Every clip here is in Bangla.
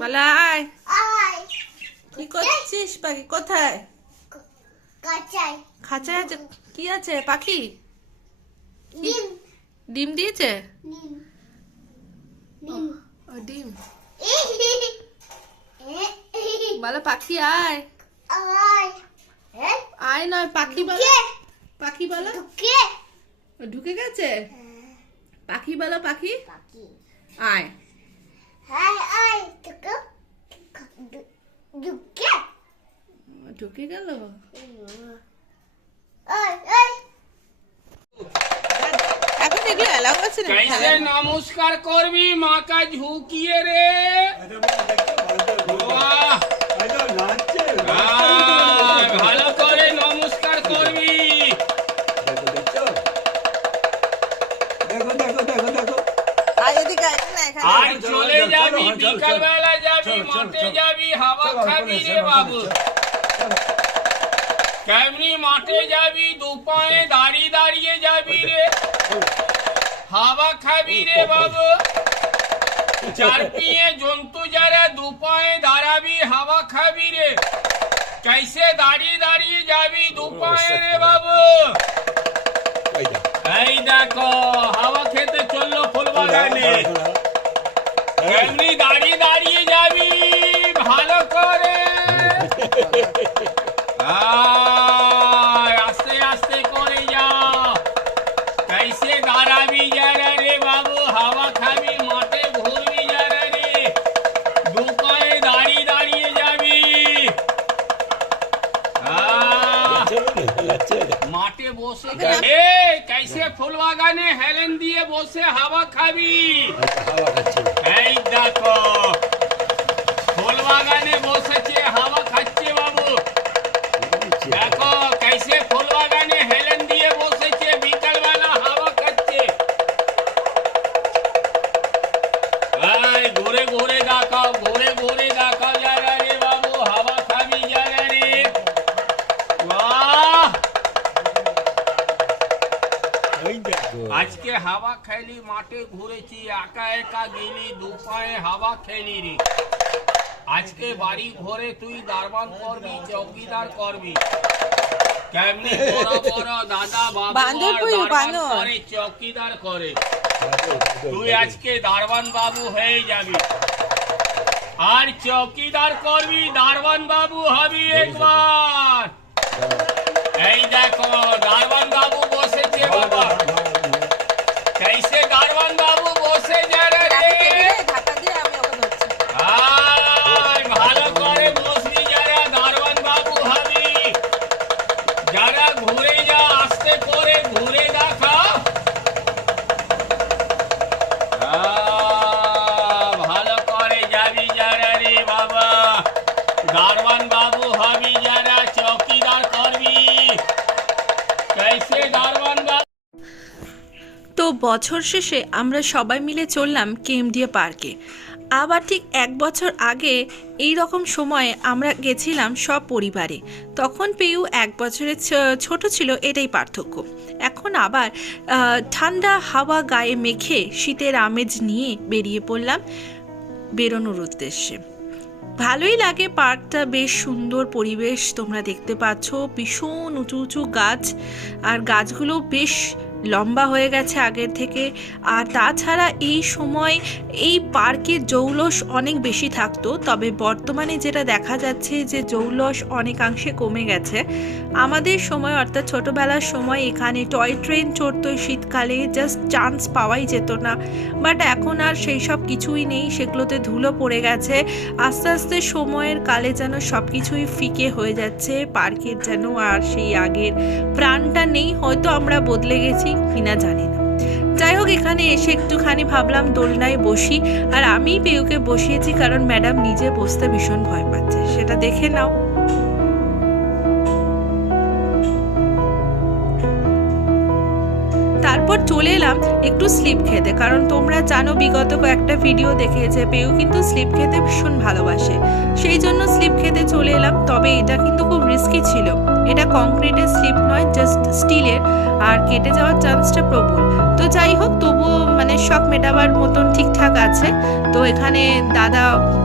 বালাই কি করছিস পাখি? কোথায়? খাঁচায় আছে। কি আছে পাখি? ডিম দিয়েছে? ডিম বলো পাখি আয় আয় নয় পাখি বলো। পাখি বলো ঢুকে গেছে। পাখি বলো পাখি আয়। ঢুকে গেল। এখন এগুলো এলাও আছে না। कैसे नमस्कार করবি মাকা ঝুঁকিয়ে রে। বাহ ভালো করে নমস্কার করবি। আর চলে যাবি বিকাল বেলা যাবি মাঠে যাবি হাওয়া খাবি রে বাবু। কেমনি মাঠে যাবি দুপায়ে দাঁড়িয়ে দাঁড়িয়ে যাবি রে হাওয়া খাবি রে বাবু। চার পিয়ে জন্তু যারা দুপায়ে দাঁড়াবি হাওয়া খাবি রে। कैसे দাঁড়িয়ে দাঁড়িয়ে যাবি দুপায়ে রে বাবু। এই দেখো হাওয়া খেতে চললো ফুলবাগানে। কেমনি দাঁড়িয়ে দাঁড়িয়ে যাবি ভালো করে। আস্তে আস্তে করে যা। कैसे দাঁড়াবি যারা রে বাবু হাওয়া খাবি মাঠে ঘুরবি যারা রে দুপায়ে দাঁড়িয়ে দাঁড়িয়ে যাবি। মাঠে বসে कैसे ফুলবাগানে হেলেন দিয়ে বসে হাওয়া খাবি। এই দেখো ফুলবাগানে বসেছে হাওয়া খাচ্ছে বাবু। দেখো कैसे ফুলবাগানে হেলেন দিয়ে বসেছে বিকাল বেলা হাওয়া খাচ্ছে। এই ঘুরে ঘুরে দেখাও ঘুরে ঘুরে দেখাও যারা রে বাবু হাওয়া খাবি যারা রে। বাহ আজকে হাওয়া খেলি মাঠে ঘুরেছি একা একা গেলি দুপায়ে হাওয়া খেলি রে। আজকে বাড়ি ঘরে তুই দারবান করবি চৌকিদার করবি। কেমনি বড় বড় দাদা বাবু করে চৌকিদার করে তুই আজকে দারবান বাবু হয়ে যাবি। আর চৌকিদার করবি দারবান বাবু হবি একবার। এই দেখো দারবান বাবু বসেছে বাবা। कैसे দারবান বাবু বসে যারা রে। ভালো করে বসবি যারা দারবান বাবু হবি। যারা ঘুরে যা আস্তে করে ঘুরে দেখা। ভালো করে যাবি যারা রে বাবা দারবান বাবু হবি যারা চৌকিদার করবি। कैसे দারবান বাবু। তো বছর শেষে আমরা সবাই মিলে চললাম কেএমডিএ পার্কে। আবার ঠিক 1 বছর আগে এই রকম সময়ে আমরা গেছিলাম সব পরিবারে। তখন পেয়ু 1 বছরের ছোট ছিল, এটাই পার্থক্য। এখন আবার ঠান্ডা হাওয়া গায়ে মেখে শীতের আমেজ নিয়ে বেরিয়ে পড়লাম বেরোনোর উদ্দেশ্যে। ভালোই লাগে পার্কটা, বেশ সুন্দর পরিবেশ তোমরা দেখতে পাচ্ছ। ভীষণ উঁচু উঁচু গাছ, আর গাছগুলো বেশ লম্বা হয়ে গেছে আগের থেকে। আর তাছাড়া এই সময় এই পার্কের জৌলস অনেক বেশি থাকতো, তবে বর্তমানে যেটা দেখা যাচ্ছে যে জৌলস অনেকাংশে কমে গেছে। আমাদের সময় অর্থাৎ ছোটোবেলার সময় এখানে টয় ট্রেন চড়তো শীতকালে, জাস্ট চান্স পাওয়াই যেত না। বাট এখন আর সেই সব কিছুই নেই, সেগুলোতে ধুলো পড়ে গেছে। আস্তে আস্তে সময়ের কালে যেন সব কিছুই ফিকে হয়ে যাচ্ছে, পার্কের যেন আর সেই আগের প্রাণটা নেই। হয়তো আমরা বদলে গেছি কিনা জানি না। যাই হোক, এখানে এসে একটুখানি ভাবলাম দোলনায় বসি, আর আমি পেউকে বসিয়েছি কারণ ম্যাডাম নিজে বসতে ভীষণ ভয় পাচ্ছে। সেটা দেখে নাও। তারপর চলে এলাম একটু স্লিপ খেতে, কারণ তোমরা জানো বিগত কয়েকটা ভিডিও দেখিয়েছে পেউ কিন্তু স্লিপ খেতে ভীষণ ভালোবাসে। সেই জন্য স্লিপ খেতে চলে এলাম। তবে এটা কিন্তু খুব রিস্কি ছিল। এটা কংক্রিটের স্লিপ নয়, জাস্ট স্টিলের, আর কেটে যাওয়ার চান্সটা প্রবল। তো যাই হোক, তবুও মানে শখ মেটাবার মতন ঠিকঠাক আছে। তো এখানে দাদা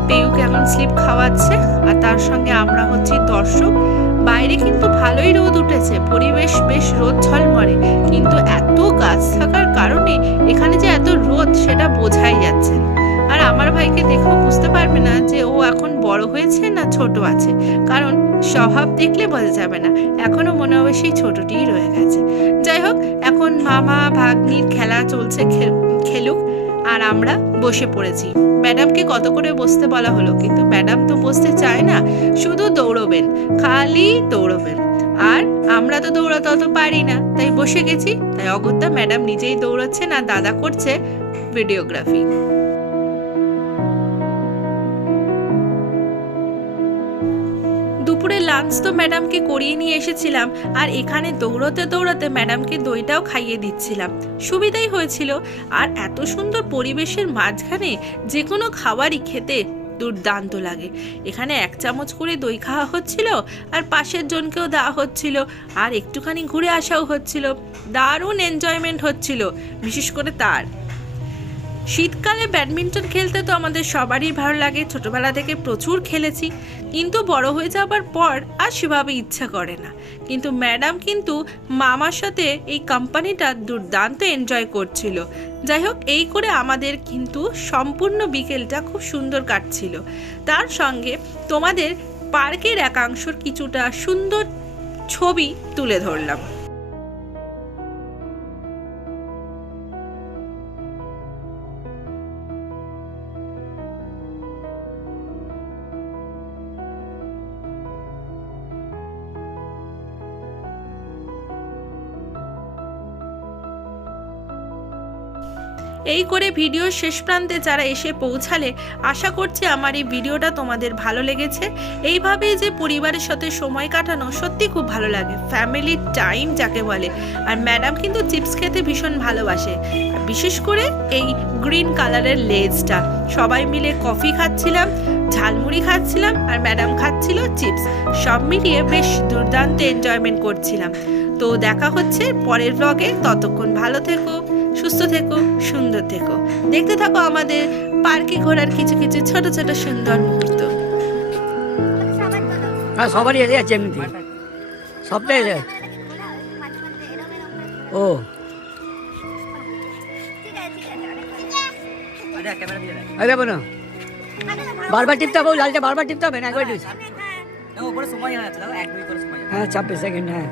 পেয়ুকে এখন স্লিপ খাওয়াচ্ছে, আর তার সঙ্গে আমরা হচ্ছি দর্শক। বাইরে কিন্তু ভালোই রোদ উঠেছে, পরিবেশ বেশ রোদ ঝলমলে, কিন্তু এত গাছ থাকার কারণে এখানে যে এত রোদ সেটা বোঝাই যাচ্ছে না। আর আমার ভাইকে দেখেও বুঝতে পারবে না যে ও এখন বড় হয়েছে না ছোট আছে, কারণ স্বভাব দেখলে বোঝা যাবে না, এখনো মনে হবে সেই ছোটটিই রয়ে গেছে। যাই হোক, এখন মামা ভাগ্নির খেলা চলছে, খেলুক, আর আমরা বসে পড়েছি। ম্যাডামকে কত করে বসতে বলা হলো, কিন্তু ম্যাডাম তো বসতে চায় না, শুধু দৌড়বেন, খালি দৌড়বেন। আর আমরা তো দৌড়াতে অত পারি না, তাই বসে গেছি। তাই অগত্যা ম্যাডাম নিজেই দৌড়াচ্ছে, না দাদা করছে ভিডিওগ্রাফি। দুপুরে লাঞ্চ তো ম্যাডামকে করিয়ে নিয়ে এসেছিলাম, আর এখানে দৌড়াতে দৌড়াতে ম্যাডামকে দইটাও খাইয়ে দিচ্ছিলাম। সুবিধাই হয়েছিল। আর এত সুন্দর পরিবেশের মাঝখানে যে কোনো খাবারই খেতে দুর্দান্ত লাগে। এখানে 1 চামচ করে দই খাওয়া হচ্ছিল, আর পাশের জনকেও দেওয়া হচ্ছিল, আর একটুখানি ঘুরে আসাও হচ্ছিল। দারুণ এনজয়মেন্ট হচ্ছিল, বিশেষ করে তার। শীতকালে ব্যাডমিন্টন খেলতে তো আমাদের সবারই ভালো লাগে, ছোটবেলা থেকে প্রচুর খেলেছি, কিন্তু বড় হয়ে যাবার পর আর সেভাবে ইচ্ছা করে না। কিন্তু ম্যাডাম কিন্তু মামার সাথে এই কোম্পানিটা দুর্দান্ত এনজয় করছিল। যাই হোক, এই করে আমাদের কিন্তু সম্পূর্ণ বিকেলটা খুব সুন্দর কাটছিল। তার সঙ্গে তোমাদের পার্কের একাংশের কিছুটা সুন্দর ছবি তুলে ধরলাম। এই করে ভিডিওর শেষ প্রান্তে যারা এসে পৌঁছালে, আশা করছি আমার এই ভিডিওটা তোমাদের ভালো লেগেছে। এইভাবেই যে পরিবারের সাথে সময় কাটানো সত্যি খুব ভালো লাগে, ফ্যামিলি টাইম যাকে বলে। আর ম্যাডাম কিন্তু চিপস খেতে ভীষণ ভালোবাসে, বিশেষ করে এই গ্রিন কালারের লেজটা। সবাই মিলে কফি খাচ্ছিলাম, ঝালমুড়ি খাচ্ছিলাম, আর ম্যাডাম খাচ্ছিল চিপস। সব মিলিয়ে বেশ দুর্দান্ত এনজয়মেন্ট করছিলাম। তো দেখা হচ্ছে পরের ব্লগে। ততক্ষণ ভালো থেকো, সুস্থ থেকো, সুন্দর থেকো। দেখতে থাকো আমাদের পার্কে ঘোরার কিছু কিছু ছোট ছোট সুন্দর মুহূর্ত। হ্যাঁ, সবারই এসে যাচ্ছে এমনি, সবটাই এসে। ও দেখো না, বারবার টিপতে হবে, লালটা বারবার টিপতে হবে না, একবার হ্যাঁ 26 সেকেন্ড, হ্যাঁ।